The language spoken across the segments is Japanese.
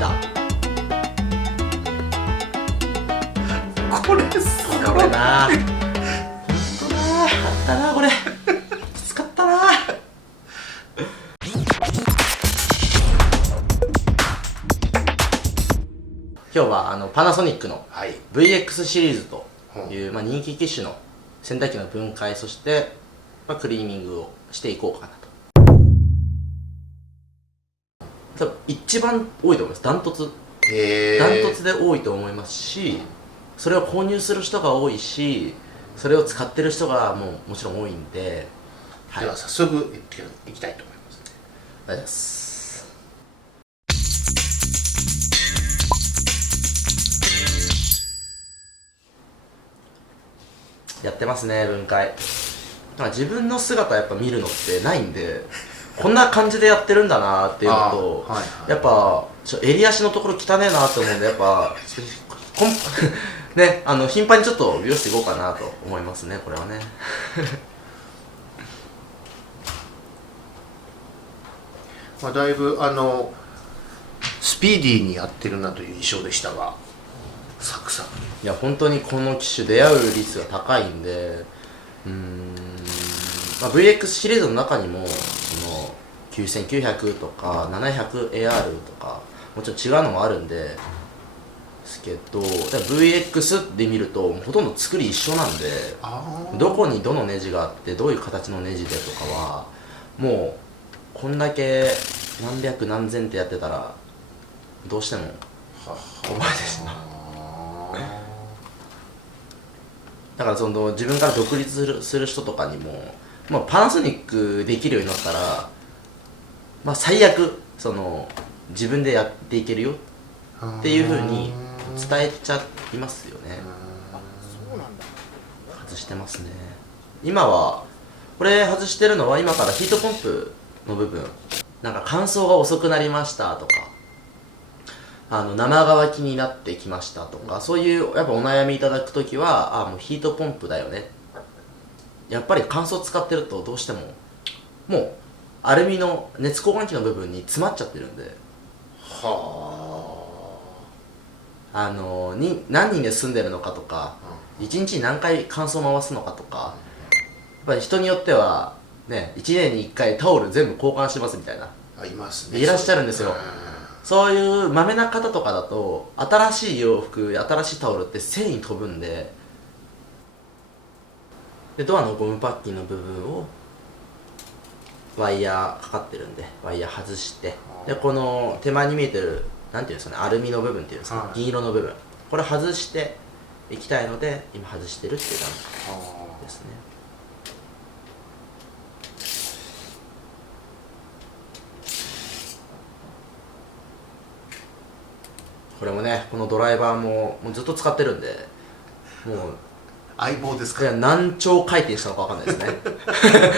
だ。これすごい。これな、ほんとな、あったなこれ。きつかったな。今日はパナソニックの VX シリーズという、人気機種の洗濯機の分解、そして、クリーニングをしていこうかなと。多分一番多いと思います。ダントツで多いと思いますし、それを購入する人が多いし、それを使ってる人がもちろん多いんで、では早速いきたいと思います。大丈夫です。やってますね、分解。自分の姿やっぱ見るのってないんで、こんな感じでやってるんだなっていうのと、やっぱ襟足のところ汚ねえなって思うんで、やっぱね、頻繁にちょっと美容室行こうかなと思いますね、これはね。だいぶスピーディーにやってるなという印象でしたが、サクサク。いや本当にこの機種出会う率が高いんで、VX シリーズの中にもその9900とか 700AR とかもちろん違うのもあるんですけど、VX で見るとほとんど作り一緒なんで、どこにどのネジがあってどういう形のネジでとかはもうこんだけ何百何千ってやってたらどうしても覚えてしまう。だから自分から独立する人とかにも、パナソニックできるようになったら、最悪自分でやっていけるよっていうふうに伝えちゃいますよね。そうなんだ。外してますね。今はこれ外してるのは、今からヒートポンプの部分、なんか乾燥が遅くなりましたとか、生乾きになってきましたとか、そういうやっぱお悩みいただくときは、もうヒートポンプだよね。やっぱり乾燥使ってるとどうしてももうアルミの熱交換器の部分に詰まっちゃってるんで、何人で住んでるのかとか、1日に何回乾燥回すのかとか、やっぱり人によってはね、1年に1回タオル全部交換しますみたいな、いますね。いらっしゃるんですよ。そういうマメな方とかだと、新しい洋服や新しいタオルって繊維飛ぶんで、ドアのゴムパッキンの部分をワイヤーかかってるんで、ワイヤー外して、でこの手前に見えてるなんていうんですかね、アルミの部分っていうんですか、銀色の部分、これ外していきたいので今外してるっていう段階ですね。これもね、このドライバーもうずっと使ってるんで、もう相棒ですか。いや何兆回転したのかわかんないですね。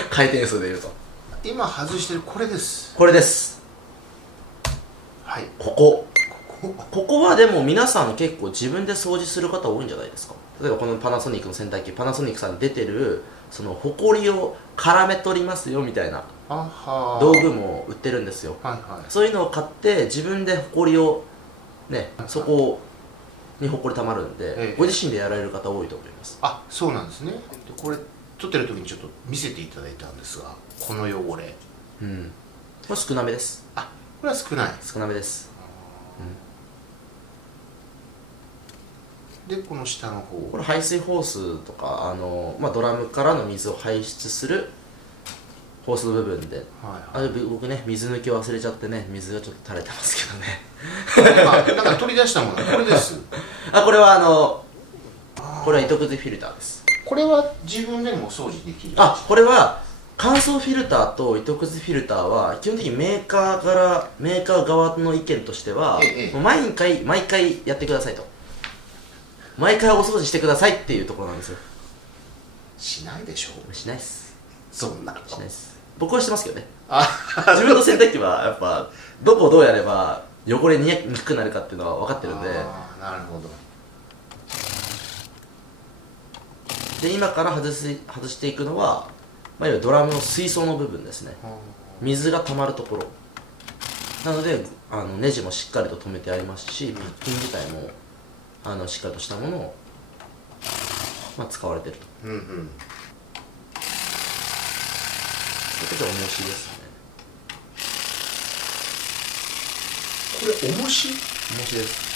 回転数でいうと今外してるこれです。これです。はい。ここはでも皆さん結構自分で掃除する方多いんじゃないですか。例えばこのパナソニックの洗濯機、パナソニックさんに出てるそのホコリを絡め取りますよみたいな道具も売ってるんですよ。そういうのを買って自分でホコリをね、そこにホコリたまるんで、ご自身でやられる方多いと思います。そうなんですね。これ撮ってる時にちょっと見せていただいたんですが、この汚れ、これ少なめです。これは少なめです。でこの下の方、これ排水ホースとかドラムからの水を排出するホースの部分で、僕ね、水抜き忘れちゃってね、水がちょっと垂れてますけどね。だから取り出したものこれです。これはこれは糸くずフィルターです。これは自分でもお掃除できる。これは乾燥フィルターと糸くずフィルターは基本的にメーカー側の意見としては、もう毎回やってくださいと、毎回お掃除してくださいっていうところなんですよ。しないでしょ。しないっす。そんなしないっす。僕はしてますけどね。自分の洗濯機はやっぱどこをどうやれば汚れにくくなるかっていうのは分かってるんで。なるほど。で今から外していくのは、いわゆるドラムの水槽の部分ですね。水が溜まるところなので、ネジもしっかりと留めてありますし、パッキン自体もしっかりとしたものを、使われてると。うんうん。それと重しですね。これ重し？重しです。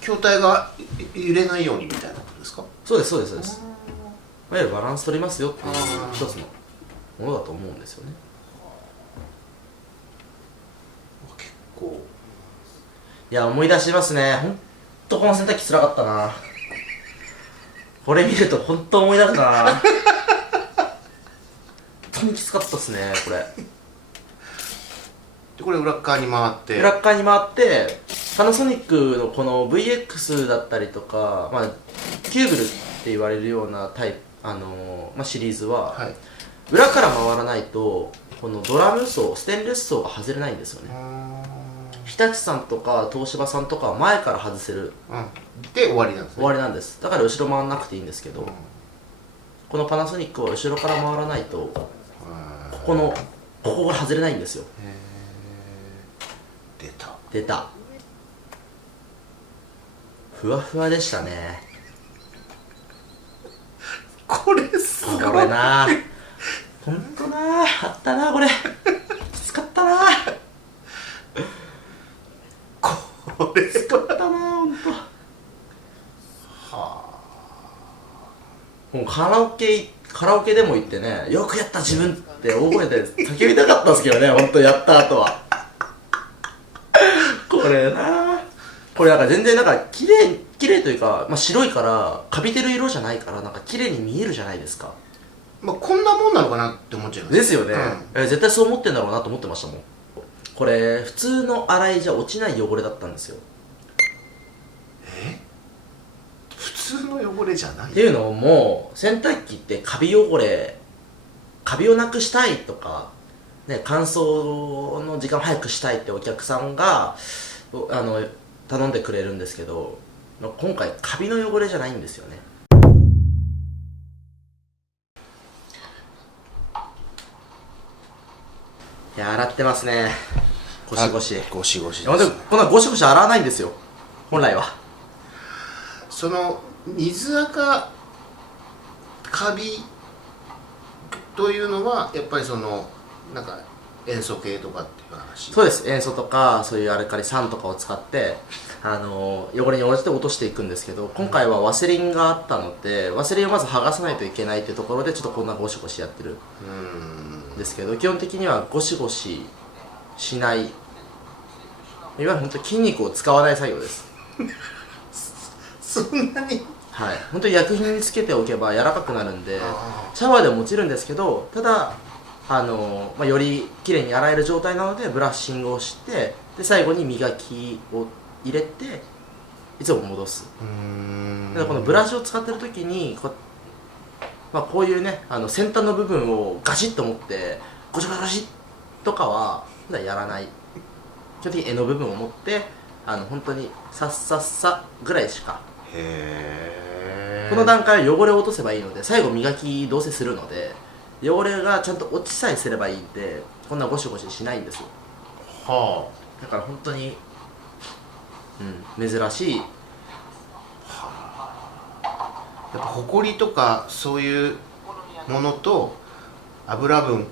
筐体が揺れないようにみたいなことですか？そうですそうですそうです。いわゆるバランス取りますよっていう一つのものだと思うんですよね。結構。いや、思い出しますね。ほんとこの洗濯機つらかったな。これ見るとほんと思い出すな。本当にきつかったっすね、これ。でこれ裏側に回って裏側に回ってパナソニックのこの VX だったりとか、キューブルって言われるようなタイプ、シリーズは、はい、裏から回らないとこのドラム層、ステンレス層が外れないんですよね。日立さんとか東芝さんとかは前から外せる、で終わりなんですね。終わりなんです。だから後ろ回らなくていいんですけど、このパナソニックは後ろから回らないとここが外れないんですよ。出た。ふわふわでしたね。これすごい。これな、ほんとな、あったな、これきつかったな、これきつかったな、ほんと。もうカラオケでも行ってね、よくやった自分って大声で叫びたかったんですけどね、ほんとやった後は。これな、これなんか全然なんか綺麗というか、白いからカビてる色じゃないからなんか綺麗に見えるじゃないですか。こんなもんなのかなって思っちゃいますですよね、絶対そう思ってんだろうなと思ってましたもん。これ普通の洗いじゃ落ちない汚れだったんですよ。普通の汚れじゃないっていうのも、洗濯機ってカビをなくしたいとかね、乾燥の時間を早くしたいってお客さんが頼んでくれるんですけど、今回カビの汚れじゃないんですよね。いや、洗ってますね。ゴシゴシです。こんなゴシゴシ洗わないんですよ、本来は。その水垢カビというのはやっぱりそのなんか塩素系とかっていう話？そうです。塩素とかそういうアルカリ酸とかを使って汚れに応じて落としていくんですけど、今回はワセリンがあったのでワセリンをまず剥がさないといけないというところでちょっとこんなゴシゴシやってるんですけど、基本的にはゴシゴシしない、いわゆる本当に筋肉を使わない作業です。そんなに？はい、本当に薬品につけておけば柔らかくなるんで、シャワーでも落ちるんですけど、ただよりきれいに洗える状態なのでブラッシングをして、で最後に磨きを入れていつも戻す。だからこのブラシを使ってる時にこういうね先端の部分をガシッと持ってゴシゴシゴシッとかは普段やらない。基本的に柄の部分を持って本当にさっさっさぐらいしか。この段階は汚れを落とせばいいので、最後磨きどうせするので汚れがちゃんと落ちさえすればいいんで、こんなゴシゴシしないんですよ。だから本当に珍しい。やっぱホコリとかそういうものと油分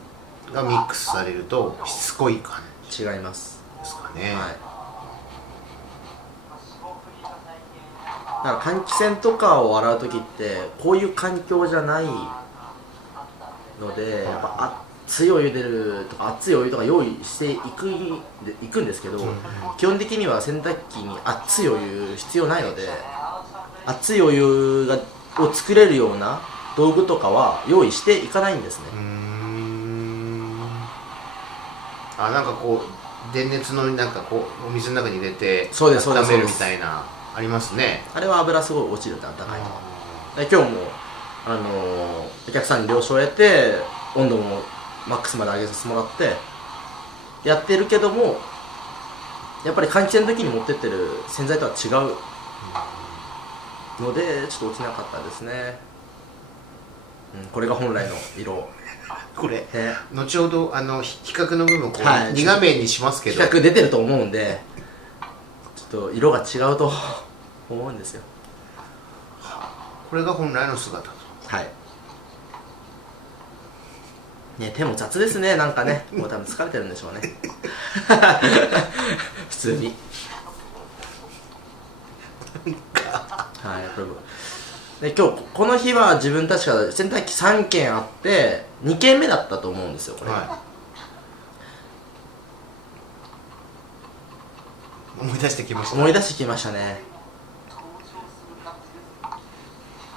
がミックスされるとしつこい感じ違いますですかね。だから換気扇とかを洗う時ってこういう環境じゃないので、やっぱ熱いお湯出るとか熱いお湯とか用意していくんですけど、基本的には洗濯機に熱いお湯必要ないので、熱いお湯を作れるような道具とかは用意していかないんですね。なんかこう電熱のなんかこうお水の中に入れてそうです温めるみたいなありますね。あれは油すごい落ちるんで、温かいと。で今日もお客さんに了承を得て温度もマックスまで上げさせてもらってやってるけども、やっぱり換気扇の時に持ってってる洗剤とは違うのでちょっと落ちなかったですね。これが本来の色。これね、後ほど比較の部分こう、はい、2画面にしますけど、比較出てると思うんでちょっと色が違うと思うんですよ。これが本来の姿と。はいね、手も雑ですね、なんかね、もう多分疲れてるんでしょうね普通にはい、これで今日この日は自分確か洗濯機3件あって2件目だったと思うんですよ、これ、はい、思い出してきました。思い出してきましたね。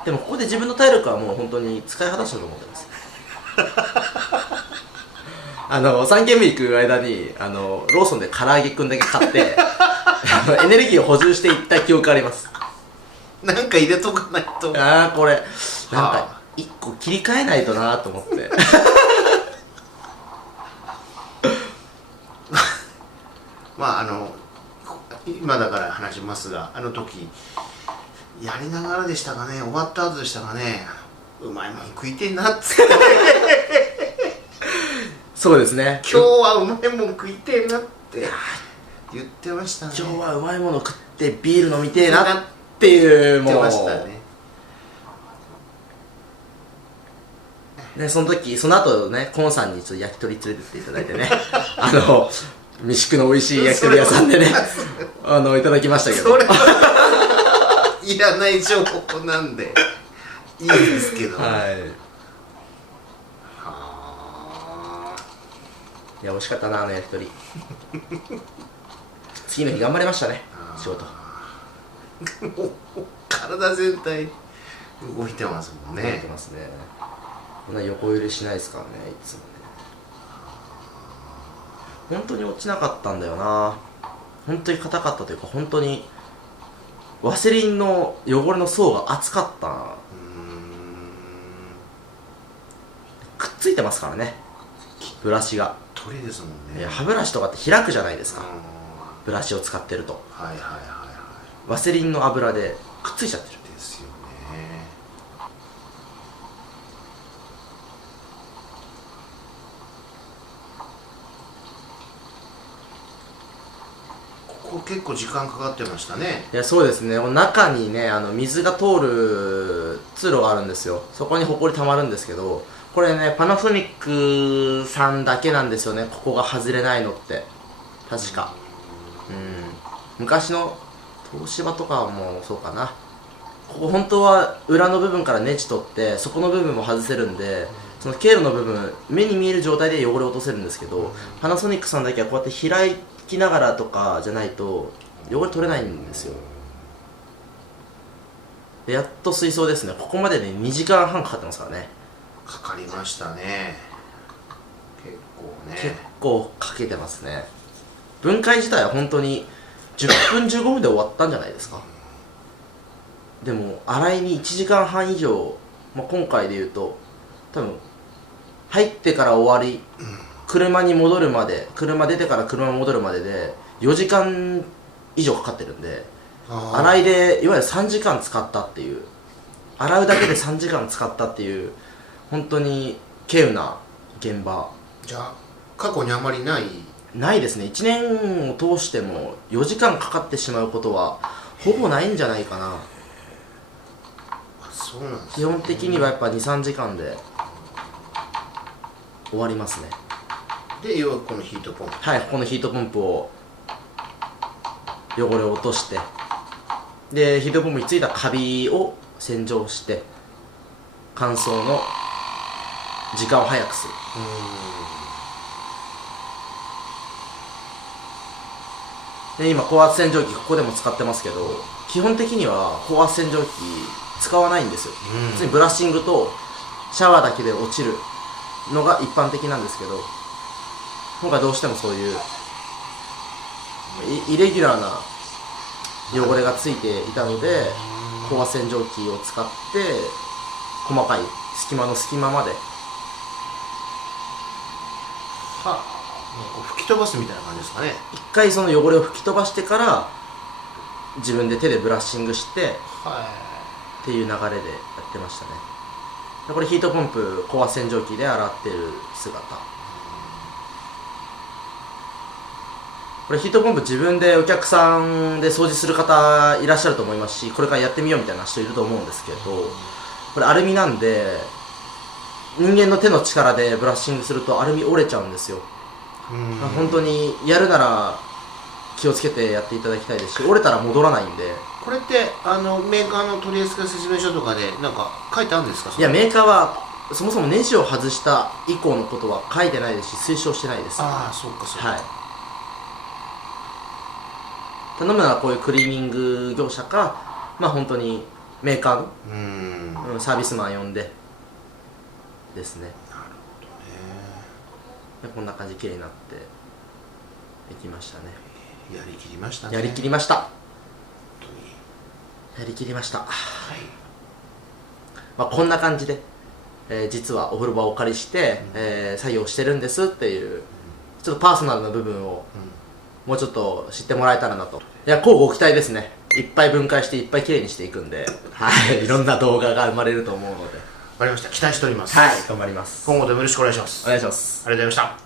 でもここで自分の体力はもう本当に使い果たしたと思ってます3軒目行く間にローソンで唐揚げくんだけ買ってエネルギーを補充していった記憶あります。なんか入れとかないと。ああ、これなんか1個切り替えないとなと思ってまあ今だから話しますが、あの時やりながらでしたかね、終わった後でしたかね、うまいもん食いてんなっつってそうですね、今日はうまいもん食いてんなって言ってましたね。今日はうまいもの食ってビール飲みてえなっていう、もう言ってましたね。ね、その後ね、コンさんにちょっと焼き鳥連れてっていただいてね三宿の美味しい焼き鳥屋さんでねいただきましたけど、それはいらない情報なんでいいですけど、はい、はー、いや美味しかったな、あの焼き鳥次の日頑張れましたね、仕事もう体全体動いてますもんね。動いてますね。こんな横揺れしないですからね、いつもね。本当に落ちなかったんだよな。本当に硬かったというか、本当にワセリンの汚れの層が厚かったな。くっついてますからね、ブラシが。鳥ですもんね。いや、歯ブラシとかって開くじゃないですか、ブラシを使ってると。はいはいはいはい。ワセリンの油でくっついちゃってる。ですよね。ここ結構時間かかってましたね。いや、そうですね、中にね、水が通る通路があるんですよ。そこにホコリたまるんですけど、これね、パナソニックさんだけなんですよね、ここが外れないのって。確か昔の東芝とかもそうかな。ここ本当は裏の部分からネジ取ってそこの部分も外せるんで、その経路の部分目に見える状態で汚れを落とせるんですけど、パナソニックさんだけはこうやって開きながらとかじゃないと汚れ取れないんですよ。でやっと水槽ですね。ここまでね2時間半かかってますからね。かかりましたね。結構ね。結構かけてますね。分解自体は本当に10分15分で終わったんじゃないですか。でも洗いに1時間半以上、今回でいうと多分入ってから終わり、車に戻るまで、車出てから車に戻るまでで4時間以上かかってるんで、洗いでいわゆる3時間使ったっていう、洗うだけで3時間使ったっていう本当に稀有な現場。じゃあ過去にあまりないですね。1年を通しても4時間かかってしまうことはほぼないんじゃないかな。そうなんですね。基本的にはやっぱ 2,3 時間で終わりますね。で、要はこのヒートポンプ。はい、このヒートポンプを汚れを落として、でヒートポンプについたカビを洗浄して乾燥の時間を早くする。で今高圧洗浄機ここでも使ってますけど、基本的には高圧洗浄機使わないんですよ。普通にブラッシングとシャワーだけで落ちるのが一般的なんですけど、今回どうしてもそういうイレギュラーな汚れがついていたので、高圧洗浄機を使って細かい隙間の隙間まで吹き飛ばすみたいな感じですかね。一回その汚れを吹き飛ばしてから自分で手でブラッシングしてっていう流れでやってましたね。でこれヒートポンプ高圧洗浄機で洗ってる姿。これヒートポンプ自分でお客さんで掃除する方いらっしゃると思いますし、これからやってみようみたいな人いると思うんですけど、これアルミなんで人間の手の力でブラッシングするとアルミ折れちゃうんですよ。本当にやるなら気をつけてやっていただきたいですし、折れたら戻らないんで。これってメーカーの取扱説明書とかでなんか書いてあるんですか？いや、メーカーはそもそもネジを外した以降のことは書いてないですし、推奨してないです。ああ、そうかそうか。はい。頼むのはこういうクリーニング業者か、まあ本当にメーカーのサービスマン呼んでですね。なるほどね。でこんな感じ綺麗になってできましたね。やりきりましたね。やりきりました。本当にやりきりました。はい。まあこんな感じで、実はお風呂場をお借りして、作業してるんですっていうちょっとパーソナルな部分をもうちょっと知ってもらえたらなと。いや、乞うご期待ですね。いっぱい分解していっぱい綺麗にしていくんで、はい、いろんな動画が生まれると思うので、わかりました。期待しております。はい、頑張ります。今後ともよろしくお願いします。お願いします。ありがとうございました。